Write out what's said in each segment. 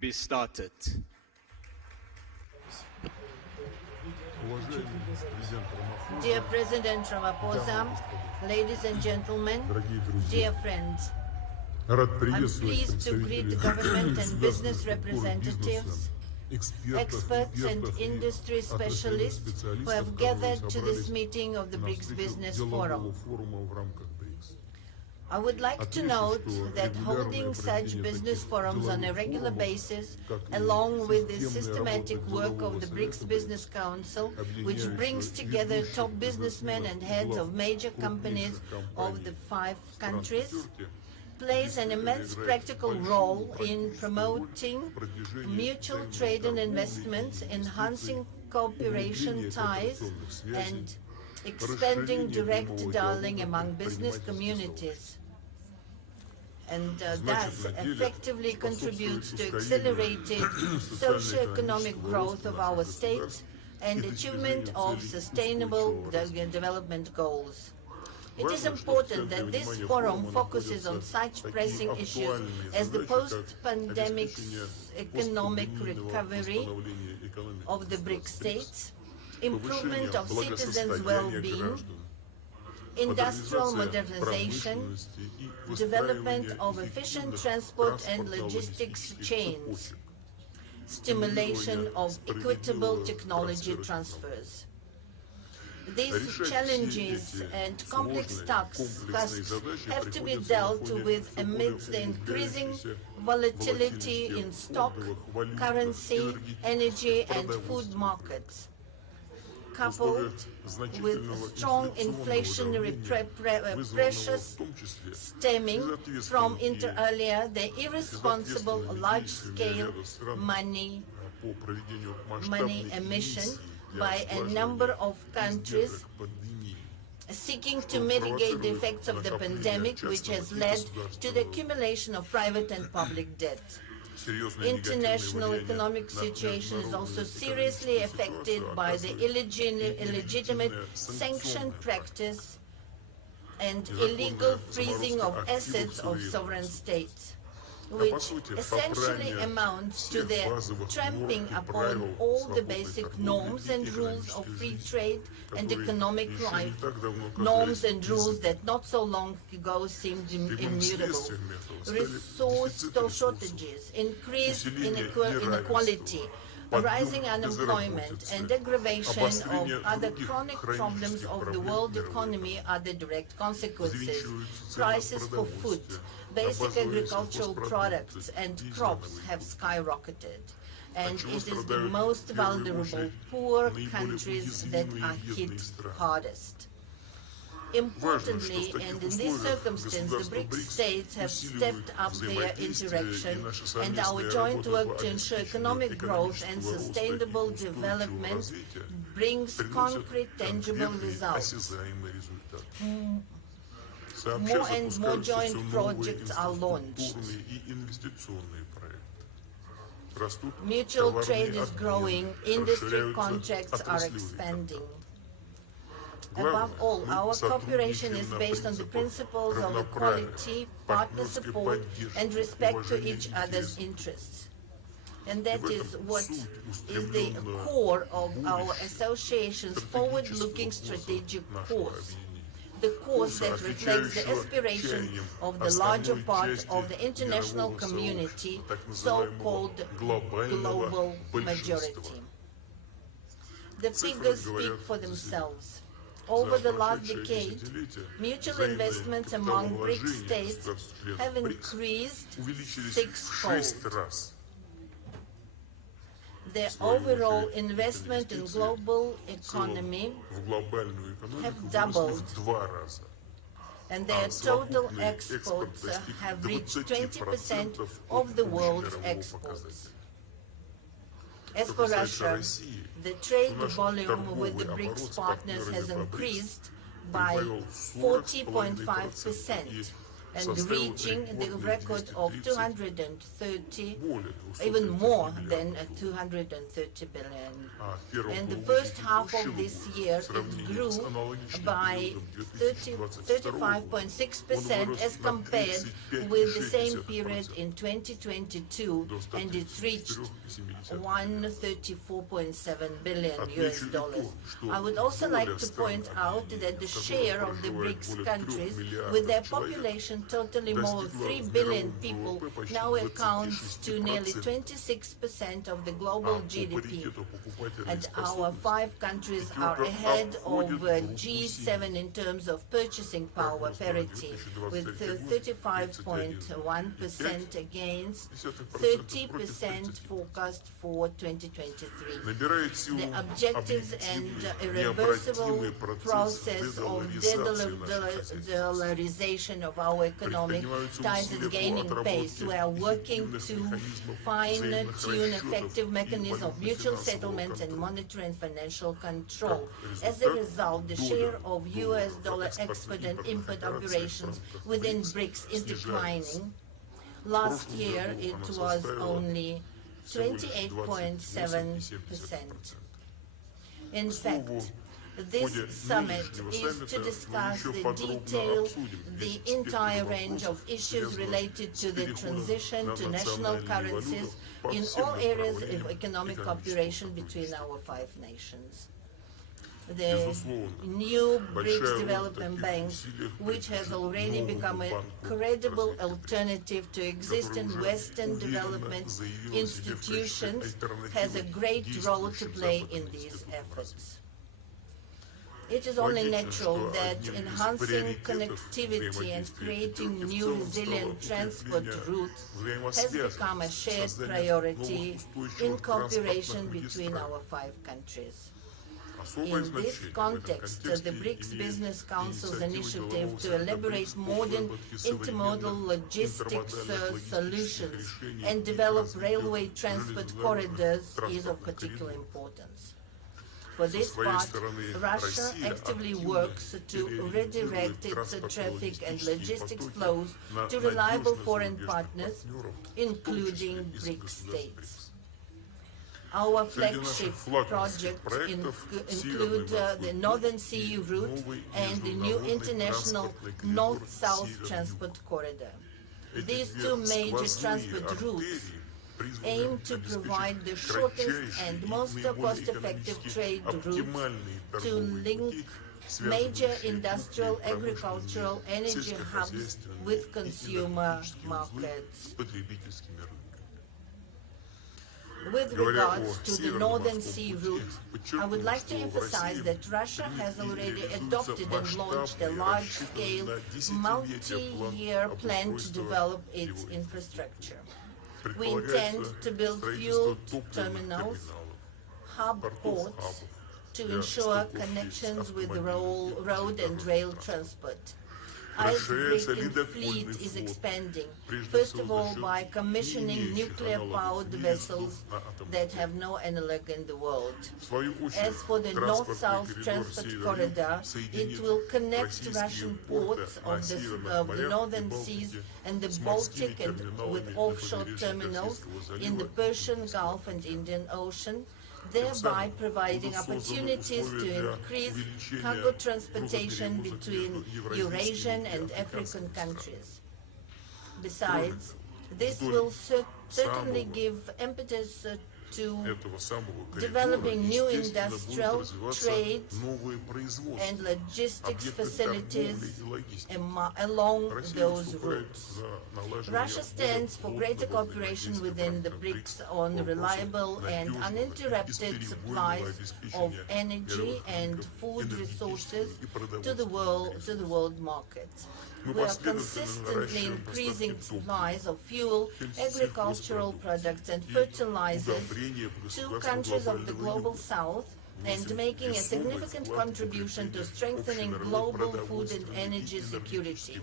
be started. Dear President Ramaphosa, ladies and gentlemen, dear friends, I'm pleased to greet the government and business representatives, experts and industry specialists who have gathered to this meeting of the Brics Business Forum. I would like to note that holding such business forums on a regular basis, along with the systematic work of the Brics Business Council, which brings together top businessmen and heads of major companies of the 5 countries, plays an immense practical role in promoting mutual trade and investments, enhancing cooperation ties, and expanding direct dialogue among business communities, and thus effectively contributes to accelerated socio-economic growth of our state and achievement of sustainable development goals. It is important that this forum focuses on such pressing issues as the post-pandemic economic recovery of the BRIC states, improvement of citizens' well-being, industrial modernization, development of efficient transport and logistics chains, stimulation of equitable technology transfers. These challenges and complex tasks have to be dealt with amidst the increasing volatility in stock, currency, energy and food markets, coupled with strong inflationary pressures stemming from, inter alia, the irresponsible large-scale money emission by a number of countries seeking to mitigate the effects of the pandemic, which has led to the accumulation of private and public debt. International economic situation is also seriously affected by the illegitimate sanction practice and illegal freezing of assets of sovereign states, which essentially amounts to the trampling upon all the basic norms and rules of free trade and economic life, norms and rules that not so long ago seemed immutable. Resource shortages, increased inequality, rising unemployment, and aggravation of other chronic problems of the world economy are the direct consequences. Prices for food, basic agricultural products, and crops have skyrocketed, and it is the most vulnerable, poor countries that are hit hardest. Importantly, and in this circumstance, the BRIC states have stepped up their interaction, and our joint work to ensure economic growth and sustainable development brings concrete, tangible results. More and more joint projects are launched. Mutual trade is growing, industry contracts are expanding. Above all, our cooperation is based on the principles of equality, partner support, and respect to each other's interests. And that is what is the core of our association's forward-looking strategic course. The course that reflects the aspiration of the larger part of the international community, so-called global majority. The figures speak for themselves. Over the last decade, mutual investments among BRIC states have increased 6-fold. Their overall investment in global economy have doubled, and their total exports have reached 20% of the world's exports. As for Russia, the trade volume with the BRICS partners has increased by 40.5%, and reaching the record of 230, even more than 230 billion. And the first half of this year, it grew by 35.6% as compared with the same period in 2022, and it reached 134.7 billion US dollars. I would also like to point out that the share of the Brics countries, with their population totally more than 3 billion people, now accounts to nearly 26% of the global GDP. And our 5 countries are ahead of G7 in terms of purchasing power parity, with 35.1% against 30% forecast for 2023. The objectives and irreversible process of de-dollarization of our economic ties is gaining pace. We are working to fine-tune effective mechanisms of mutual settlement and monetary and financial control. As a result, the share of US dollar export and import operations within Brics is declining. Last year, it was only 28.7%. In fact, this summit is to discuss the details, the entire range of issues related to the transition to national currencies in all areas of economic cooperation between our 5 nations. The new Brics Development Bank, which has already become a credible alternative to existing Western development institutions, has a great role to play in these efforts. It is only natural that enhancing connectivity and creating new resilient transport routes has become a shared priority in cooperation between our 5 countries. In this context, the Brics Business Council's initiative to elaborate modern intermodal logistics solutions and develop railway transport corridors is of particular importance. For this part, Russia actively works to redirect its traffic and logistics flows to reliable foreign partners, including Brics states. Our flagship projects include the Northern Sea route and the new international North-South transport corridor. These 2 major transport routes aim to provide the shortest and most cost-effective trade routes to link major industrial, agricultural, energy hubs with consumer markets. With regards to the Northern Sea route, I would like to emphasize that Russia has already adopted and launched a large-scale, multi-year plan to develop its infrastructure. We intend to build fuel terminals, hub ports, to ensure connections with road and rail transport. Our Brics fleet is expanding, first of all by commissioning nuclear-powered vessels that have no analog in the world. As for the North-South transport corridor, it will connect Russian ports of the Northern Seas and the Baltic and with offshore terminals in the Persian Gulf and Indian Ocean, thereby providing opportunities to increase cargo transportation between Eurasian and African countries. Besides, this will certainly give impetus to developing new industrial, trade and logistics facilities along those routes. Russia stands for greater cooperation within the Brics on reliable and uninterrupted supplies of energy and food resources to the world markets. We are consistently increasing supplies of fuel, agricultural products and fertilizers to countries of the Global South and making a significant contribution to strengthening global food and energy security,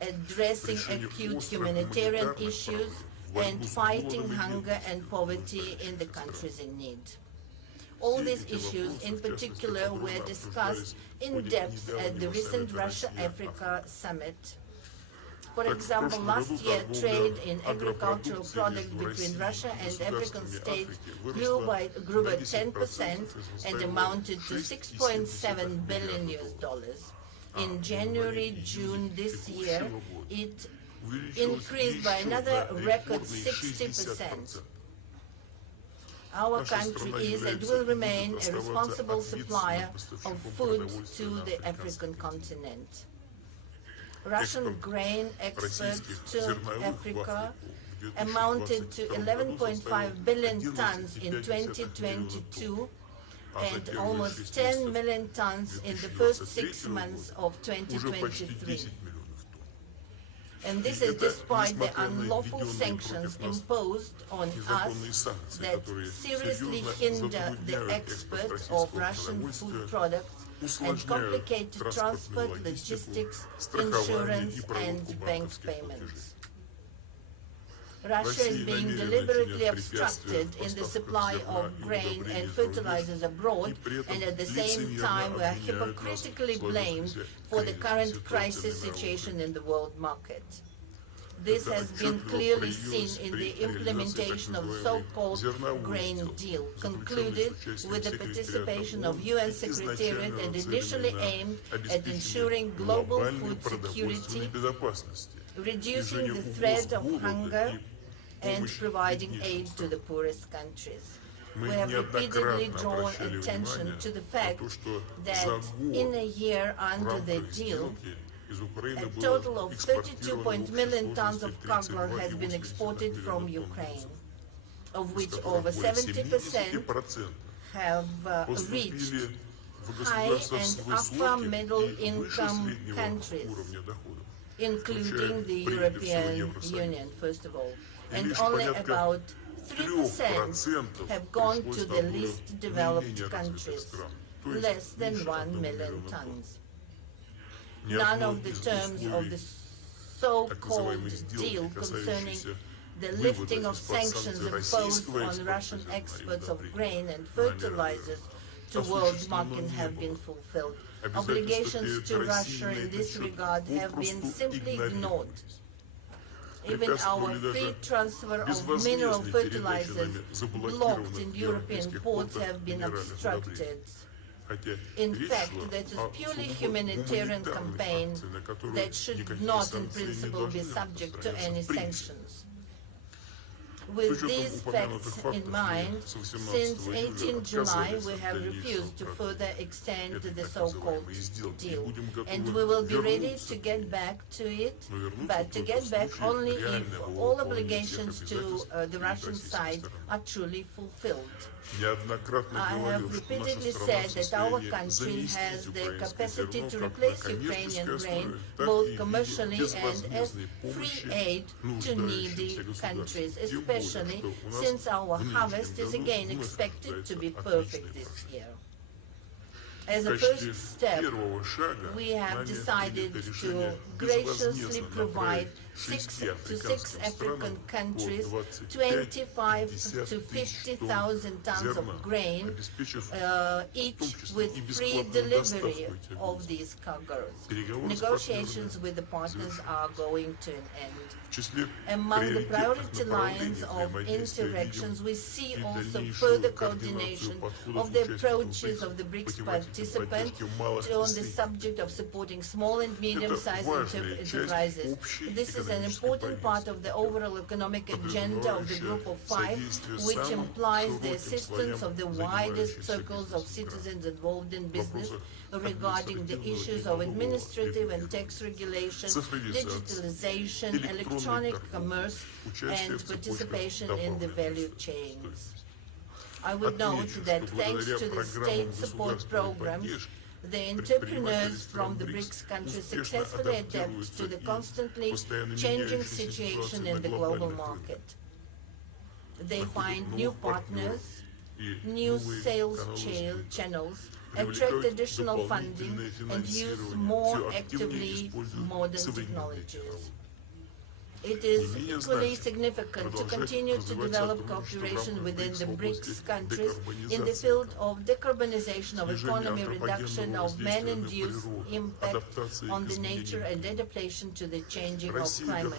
addressing acute humanitarian issues and fighting hunger and poverty in the countries in need. All these issues in particular were discussed in depth at the recent Russia-Africa summit. For example, last year, trade in agricultural products between Russia and African states grew by 10% and amounted to $6.7 billion. In January-June this year, it increased by another record 60%. Our country is and will remain a responsible supplier of food to the African continent. Russian grain exports to Africa amounted to 11.5 billion tons in 2022 and almost 10 million tons in the first 6 months of 2023. And this is despite the unlawful sanctions imposed on us that seriously hinder the export of Russian food products and complicate transport, logistics, insurance, and bank payments. Russia is being deliberately obstructed in the supply of grain and fertilizers abroad, and at the same time we are hypocritically blamed for the current crisis situation in the world market. This has been clearly seen in the implementation of the so-called grain deal, concluded with the participation of UN Secretariat and initially aimed at ensuring global food security, reducing the threat of hunger, and providing aid to the poorest countries. We have repeatedly drawn attention to the fact that in a year under the deal, a total of 32 million tons of cargo has been exported from Ukraine, of which over 70% have reached high and upper middle income countries, including the European Union, first of all. And only about 3% have gone to the least developed countries, less than 1 million tons. None of the terms of the so-called deal concerning the lifting of sanctions imposed on Russian exports of grain and fertilizers to world market have been fulfilled. Obligations to Russia in this regard have been simply ignored. Even our free transfer of mineral fertilizers blocked in European ports have been obstructed. In fact, that is purely humanitarian campaign that should not in principle be subject to any sanctions. With these facts in mind, since 18 July we have refused to further extend the so-called deal, and we will be ready to get back to it, but to get back only if all obligations to the Russian side are truly fulfilled. I have repeatedly said that our country has the capacity to replace Ukrainian grain both commercially and as free aid to needy countries, especially since our harvest is again expected to be perfect this year. As a first step, we have decided to graciously provide 6 to 6 African countries 25 to 50,000 tons of grain, each with free delivery of these cargoes. Negotiations with the partners are going to an end. Among the priority lines of interactions, we see also further coordination of the approaches of the Brics participants on the subject of supporting small and medium-sized enterprises. This is an important part of the overall economic agenda of the Group of Five, which implies the assistance of the widest circles of citizens involved in business regarding the issues of administrative and tax regulation, digitalization, electronic commerce, and participation in the value chains. I would note that thanks to the state support programs, the entrepreneurs from the Brics countries successfully adapt to the constantly changing situation in the global market. They find new partners, new sales channels, attract additional funding, and use more actively modern technologies. It is equally significant to continue to develop cooperation within the Brics countries in the field of decarbonization of economy, reduction of man-induced impact on the nature and adaptation to the changing of climate.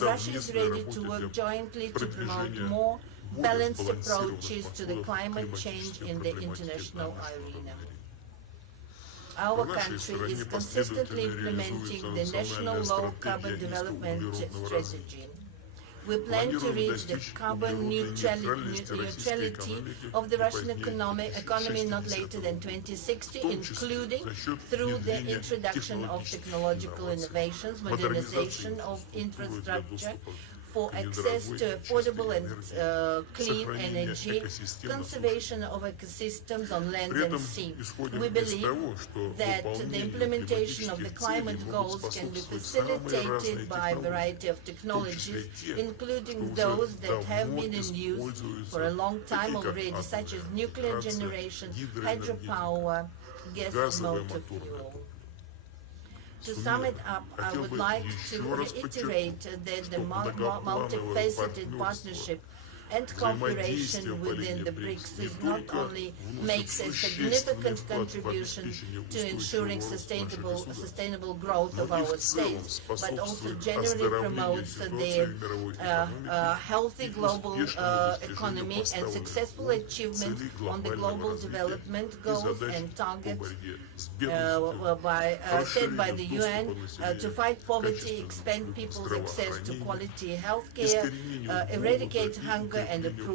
Russia is ready to work jointly to promote more balanced approaches to the climate change in the international arena. Our country is consistently implementing the national low-carbon development strategy. We plan to reach the carbon neutrality of the Russian economy not later than 2060, including through the introduction of technological innovations, modernization of infrastructure, for access to affordable and clean energy, conservation of ecosystems on land and sea. We believe that the implementation of the climate goals can be facilitated by a variety of technologies, including those that have been in use for a long time already, such as nuclear generation, hydropower, gas motor fuel. To sum it up, I would like to reiterate that the multifaceted partnership and cooperation within the Brics not only makes a significant contribution to ensuring sustainable growth of our states, but also generally promotes the healthy global economy and successful achievement on the global development goals and targets set by the UN to fight poverty, expand people's access to quality health care, eradicate hunger and improve